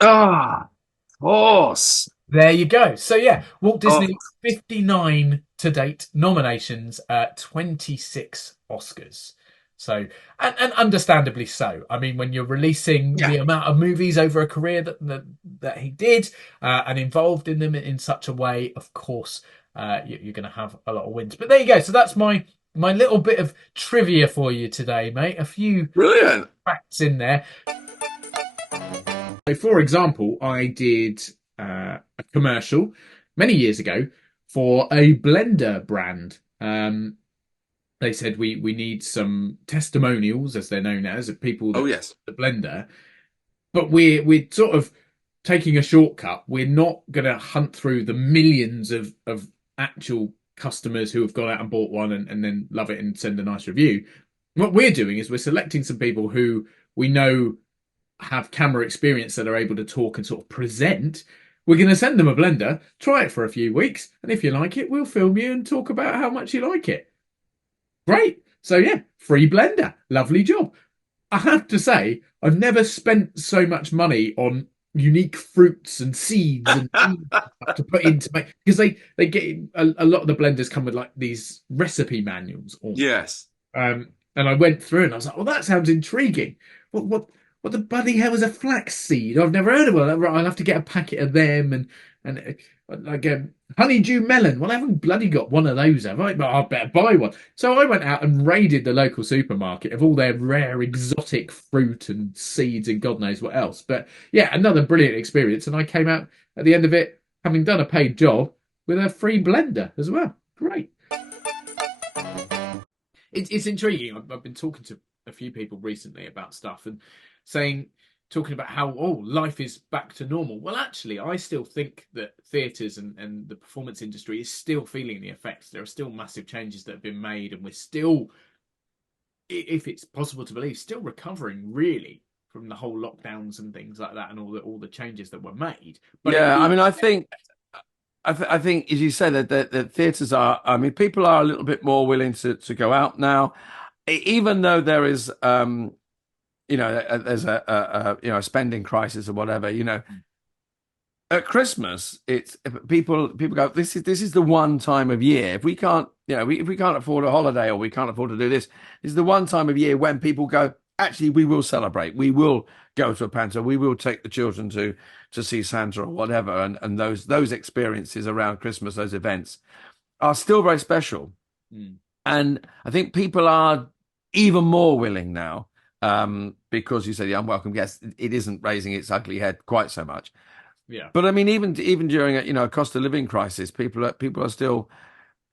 Ah, of course. There you go. So yeah, Walt Oh, Disney, 59 to date nominations, 26 Oscars. So and understandably so. I mean, when you're releasing yeah. the amount of movies over a career that he did and involved in them in such a way, of course, you're going to have a lot of wins. But there you go. So that's my little bit of trivia for you today, mate. A few Brilliant. facts in there. So, for example, I did a commercial many years ago for a blender brand. They said we need some testimonials, as they're known as, of people that Oh, yes. the blender, but we're sort of taking a shortcut. We're not going to hunt through the millions of actual customers who have gone out and bought one and then love it and send a nice review. What we're doing is we're selecting some people who we know have camera experience that are able to talk and sort of present. We're going to send them a blender, try it for a few weeks, and if you like it, we'll film you and talk about how much you like it. Great. So yeah, free blender. Lovely job. I have to say, I've never spent so much money on unique fruits and seeds and to put into make because they get a lot of the blenders come with like these recipe manuals. Yes. And I went through and I was like, well, that sounds intriguing. What the bloody hell is a flax seed? I've never heard of one. Right, I'll have to get a packet of them and like a honeydew melon. Well, I haven't bloody got one of those, have I? But I better buy one. So I went out and raided the local supermarket of all their rare exotic fruit and seeds and God knows what else. But yeah, another brilliant experience. And I came out at the end of it, having done a paid job, with a free blender as well. Great. It's intriguing. I've been talking to a few people recently about stuff and talking about how life is back to normal. Well, actually, I still think that theatres and the performance industry is still feeling the effects. There are still massive changes that have been made, and we're still, if it's possible to believe, still recovering really from the whole lockdowns and things like that, and all the changes that were made. But yeah, I mean, I think, as you say, that the theatres are. I mean, people are a little bit more willing to go out now, even though there is, there's a spending crisis or whatever. At Christmas, it's people go. This is the one time of year. If we can't, if we can't afford a holiday or we can't afford to do this, this is the one time of year when people go. Actually, we will celebrate. We will go to a panto. We will take the children to see Santa or whatever. And those experiences around Christmas, those events, are still very special. Mm. And I think people are even more willing now, because you said the unwelcome guest, it isn't raising its ugly head quite so much. Yeah. But I mean, even during a cost of living crisis, people are still.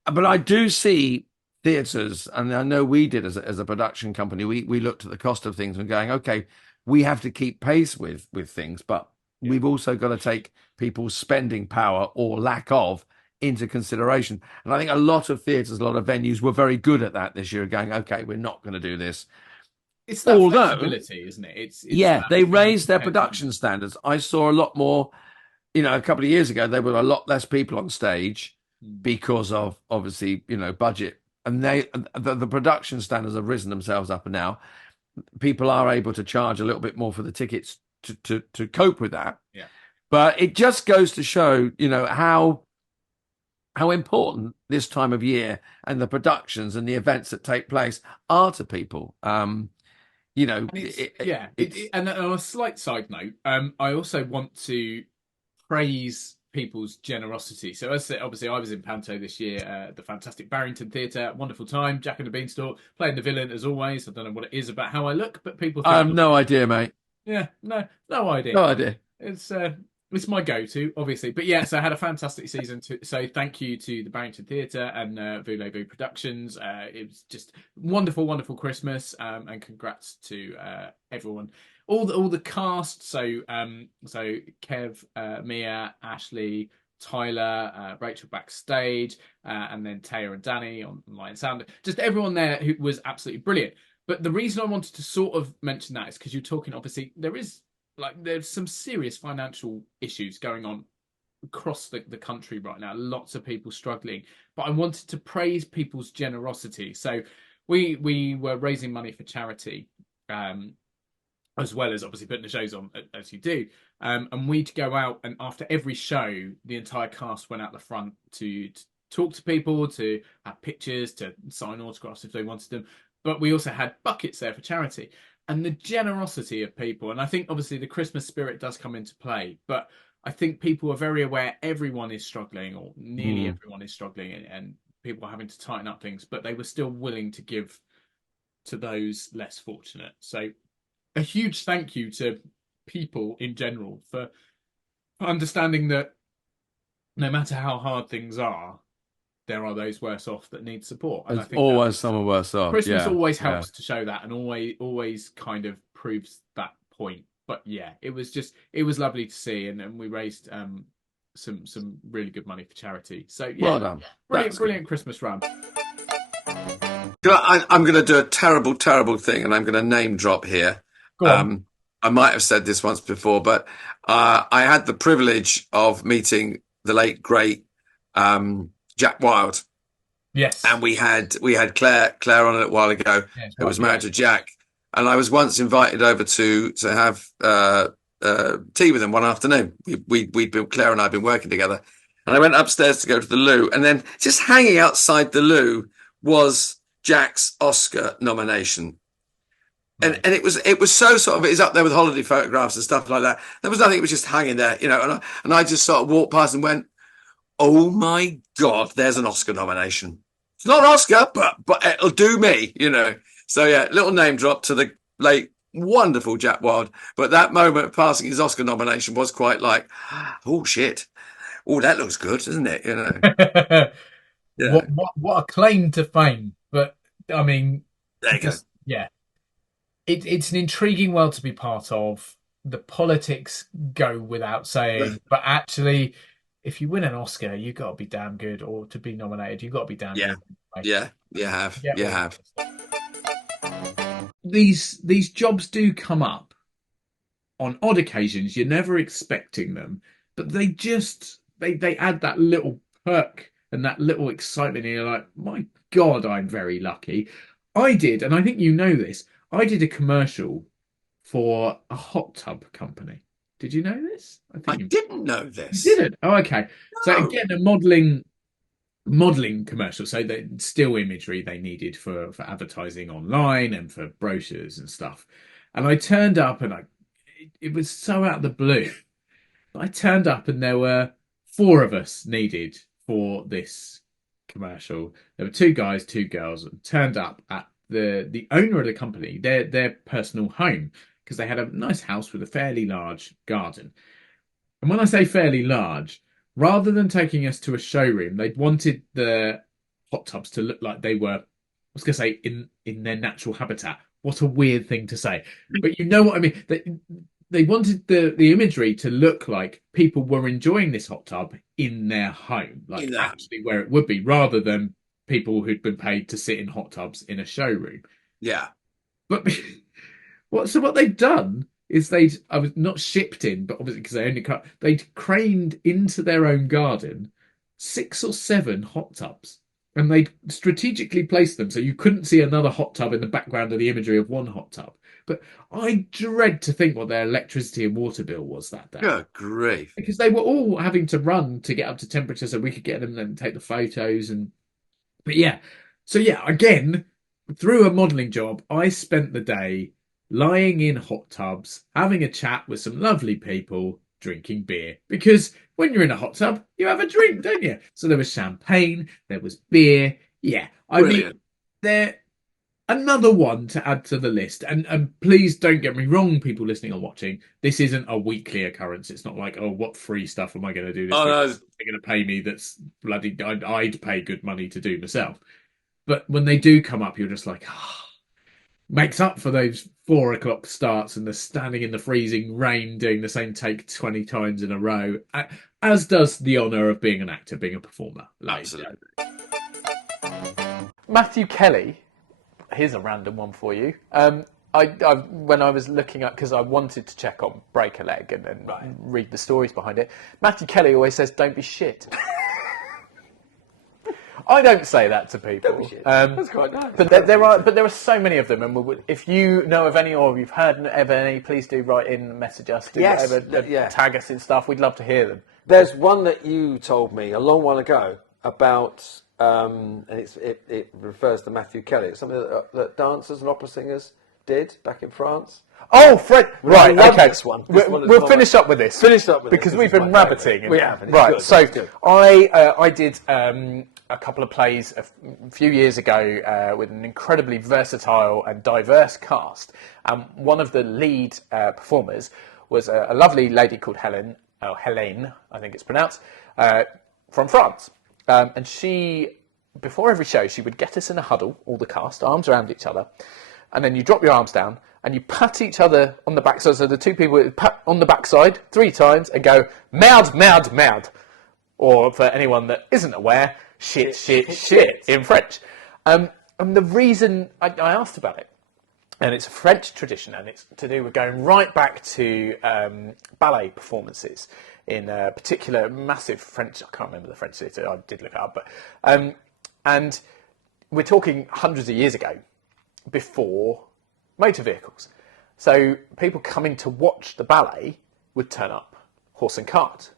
But I do see theatres, and I know we did as a production company, we looked at the cost of things and going, okay, we have to keep pace with things, but we've also got to take people's spending power or lack of into consideration. And I think a lot of theatres, a lot of venues were very good at that this year, going, okay, we're not going to do this. It's that flexibility, isn't it? It's they raised their production standards. I saw a lot more, a couple of years ago, there were a lot less people on stage because of obviously, budget and the production standards have risen themselves up, and now people are able to charge a little bit more for the tickets to cope with that. Yeah. But it just goes to show, how important this time of year and the productions and the events that take place are to people. And and on a slight side note, I also want to praise people's generosity. So as I said, obviously I was in Panto this year at the fantastic Barrington Theatre. Wonderful time. Jack and the Beanstalk, playing the villain as always. I don't know what it is about how I look, but people think I have no idea, mate. Yeah, no idea. No idea. It's my go-to, obviously. But yeah, so I had a fantastic season. So thank you to the Barrington Theatre and Voulez-Vous Productions. It was just wonderful, wonderful Christmas. And congrats to everyone, all the cast. So Kev, Mia, Ashley, Tyler, Rachel backstage, and then Taya and Danny on Lion Sound. Just everyone there who was absolutely brilliant. But the reason I wanted to sort of mention that is because you're talking, obviously, there's some serious financial issues going on across the country right now. Lots of people struggling. But I wanted to praise people's generosity. So we were raising money for charity, as well as obviously putting the shows on, as you do. And we'd go out, and after every show, the entire cast went out the front to talk to people, to have pictures, to sign autographs if they wanted them. But we also had buckets there for charity. And the generosity of people, and I think obviously the Christmas spirit does come into play, but I think people are very aware everyone is struggling, or nearly everyone is struggling, and people are having to tighten up things, but they were still willing to give to those less fortunate. So a huge thank you to people in general for understanding that no matter how hard things are, there are those worse off that need support. And There's always someone worse off. Christmas always helps to show that, and always kind of proves that point. But yeah, it was lovely to see, and we raised some really good money for charity. So yeah, well done. Brilliant Christmas run. I'm going to do a terrible thing, and I'm going to name drop here. Go on. I might have said this once before, but I had the privilege of meeting the late great Jack Wilde. Yes. And we had Claire on a little while ago, who was married to Jack. And I was once invited over to have tea with him one afternoon. Claire and I had been working together. And I went upstairs to go to the loo. And then just hanging outside the loo was Jack's Oscar nomination. And it was so sort of, it's up there with holiday photographs and stuff like that. There was nothing, it was just hanging there, and I just sort of walked past and went, oh my God, there's an Oscar nomination. It's not an Oscar, but it'll do me, So yeah, little name drop to the late, wonderful Jack Wilde. But that moment of passing his Oscar nomination was quite like, oh shit. Oh, that looks good, doesn't it? Yeah. What a claim to fame. But I mean, there you go. Yeah. It's an intriguing world to be part of. The politics go without saying, but actually, if you win an Oscar, you've got to be damn good, or to be nominated, you've got to be damn good. Yeah, you have. These jobs do come up on odd occasions. You're never expecting them, but they add that little perk and that little excitement. And you're like, my God, I'm very lucky. I did, and I think you know this, I did a commercial for a hot tub company. Did you know this? I didn't know this. You didn't? Oh, okay. No. So again, a modelling commercial. So the still imagery they needed for advertising online and for brochures and stuff. And I turned up, and it was so out of the blue. I turned up, and there were 4 of us needed for this commercial. There were 2 guys, 2 girls, and turned up at the owner of the company, their personal home, because they had a nice house with a fairly large garden. And when I say fairly large, rather than taking us to a showroom, they wanted the hot tubs to look like they were, I was going to say, in their natural habitat. What a weird thing to say. But you know what I mean? They wanted the imagery to look like people were enjoying this hot tub in their home, like actually where it would be, rather than people who'd been paid to sit in hot tubs in a showroom. Yeah. But what they'd done is I was not shipped in, but obviously because they'd craned into their own garden 6 or 7 hot tubs. And they strategically placed them so you couldn't see another hot tub in the background of the imagery of one hot tub. But I dread to think what their electricity and water bill was that day. Good grief. Because they were all having to run to get up to temperature so we could get them and take the photos. But yeah, so yeah, again, through a modelling job, I spent the day lying in hot tubs, having a chat with some lovely people, drinking beer. Because when you're in a hot tub, you have a drink, don't you? So there was champagne, there was beer. Yeah, I Brilliant. mean, they're another one to add to the list. And please don't get me wrong, people listening or watching. This isn't a weekly occurrence. It's not like, oh, what free stuff am I going to do this week? No. They're going to pay me that's bloody... I'd pay good money to do myself. But when they do come up, you're just like, makes up for those 4 o'clock starts and the standing in the freezing rain doing the same take 20 times in a row, as does the honour of being an actor, being a performer. Absolutely. Matthew Kelly, here's a random one for you. When I was looking up, because I wanted to check on Break a Leg and read the stories behind it, Matthew Kelly always says, "Don't be shit." I don't say that to people. That's quite nice. But there are so many of them, and if you know of any or you've heard of any, please do write in, message us, tag us in stuff. We'd love to hear them. There's one that you told me a long while ago about, and it refers to Matthew Kelly. It's something that dancers and opera singers did back in France. Oh, Fred! Right, okay. This one. We'll finish up with this. Because we've been rabbiting. We have. Right, good, so good. I did a couple of plays a few years ago with an incredibly versatile and diverse cast. One of the lead performers was a lovely lady called Helene, I think it's pronounced, from France. And she, before every show, she would get us in a huddle, all the cast, arms around each other, and then you drop your arms down and you pat each other on the backside. So the two people would pat on the backside 3 times and go, "Merde, merde, merde." Or for anyone that isn't aware, shit, shit, shit in French. And the reason I asked about it, and it's a French tradition, and it's to do with going right back to ballet performances in a particular massive French, I can't remember the French theatre, I did look it up, but and we're talking hundreds of years ago, before motor vehicles. So people coming to watch the ballet would turn up horse and cart.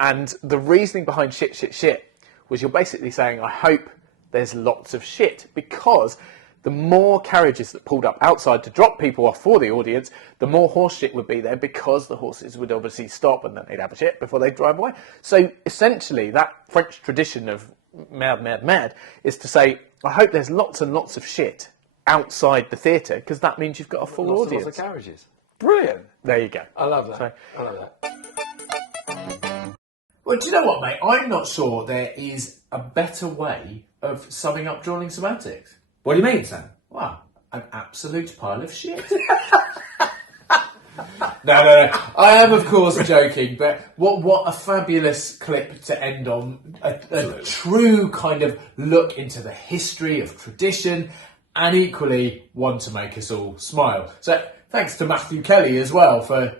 And the reasoning behind shit, shit, shit was you're basically saying, I hope there's lots of shit, because the more carriages that pulled up outside to drop people off for the audience, the more horse shit would be there, because the horses would obviously stop and then they'd have a shit before they drive away. So essentially that French tradition of mad, mad, mad is to say, I hope there's lots and lots of shit outside the theatre, because that means you've got a full audience. Lots of carriages. Brilliant. There you go. I love that. So, I love that. Well, do you know what, mate? I'm not sure there is a better way of summing up Drewling Samantics. What do you mean, Sam? Wow, an absolute pile of shit. No. I am, of course, joking, but what a fabulous clip to end on. A true kind of look into the history of tradition, and equally one to make us all smile. So thanks to Matthew Kelly as well for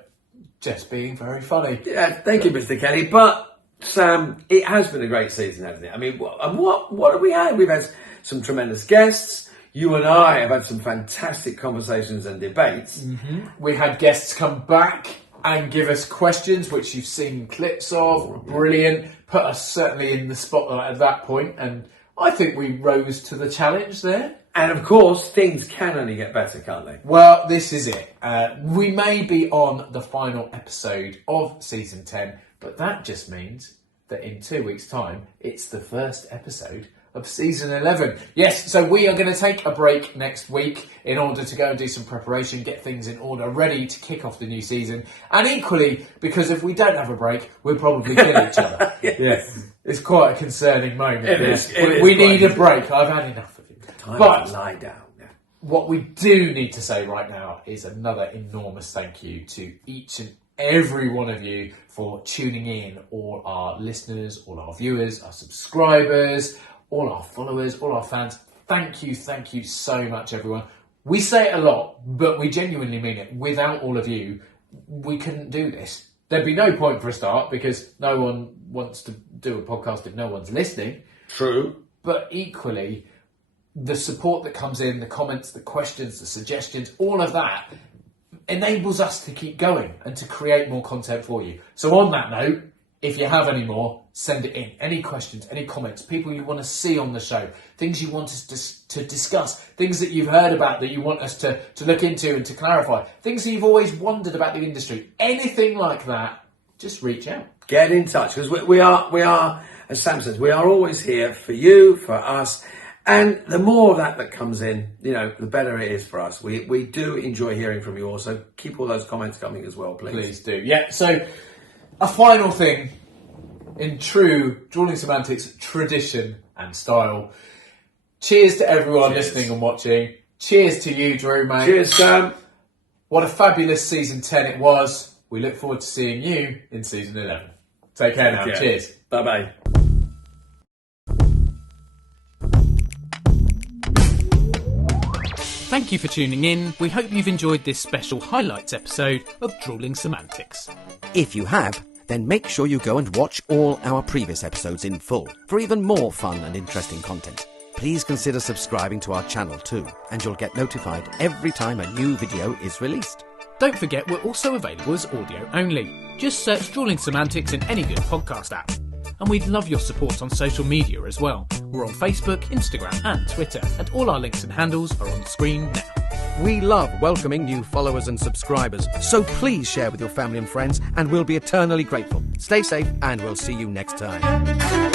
just being very funny. Yeah, thank you, Mr. Kelly. But Sam, it has been a great season, hasn't it? I mean, what have we had? We've had some tremendous guests. You and I have had some fantastic conversations and debates. Mm-hmm. We had guests come back and give us questions, which you've seen clips of. Brilliant. Put us certainly in the spotlight at that point, and I think we rose to the challenge there. And of course, things can only get better, can't they? Well, this is it. We may be on the final episode of season 10, but that just means that in 2 weeks' time, it's the first episode of season 11. Yes, so we are going to take a break next week in order to go and do some preparation, get things in order, ready to kick off the new season. And equally, because if we don't have a break, we'll probably kill each other. Yes. It's quite a concerning moment. It is We need a break. I've had enough of it. Time to lie down. What we do need to say right now is another enormous thank you to each and every one of you for tuning in, all our listeners, all our viewers, our subscribers, all our followers, all our fans. Thank you so much, everyone. We say it a lot, but we genuinely mean it. Without all of you, we couldn't do this. There'd be no point for a start, because no one wants to do a podcast if no one's listening. True. but equally, the support that comes in, the comments, the questions, the suggestions, all of that enables us to keep going and to create more content for you. So on that note, if you have any more, send it in. Any questions, any comments, people you want to see on the show, things you want us to discuss, things that you've heard about that you want us to look into and to clarify, things that you've always wondered about the industry, anything like that, just reach out. Get in touch, because we are, as Sam says, we are always here for you, for us. And the more of that comes in, the better it is for us. We do enjoy hearing from you all, so keep all those comments coming as well, please. Please do. Yeah, so a final thing, in true Drewling Samantics tradition and style. Cheers to everyone listening and watching. Cheers to you, Drew, mate. Cheers, Sam. What a fabulous season 10 it was. We look forward to seeing you in season 11. Take care now. Cheers. Bye-bye. Thank you for tuning in. We hope you've enjoyed this special highlights episode of Drewling Samantics. If you have, then make sure you go and watch all our previous episodes in full for even more fun and interesting content. Please consider subscribing to our channel too, and you'll get notified every time a new video is released. Don't forget we're also available as audio only. Just search Drewling Samantics in any good podcast app. And we'd love your support on social media as well. We're on Facebook, Instagram and Twitter, and all our links and handles are on screen now. We love welcoming new followers and subscribers, so please share with your family and friends, and we'll be eternally grateful. Stay safe, and we'll see you next time.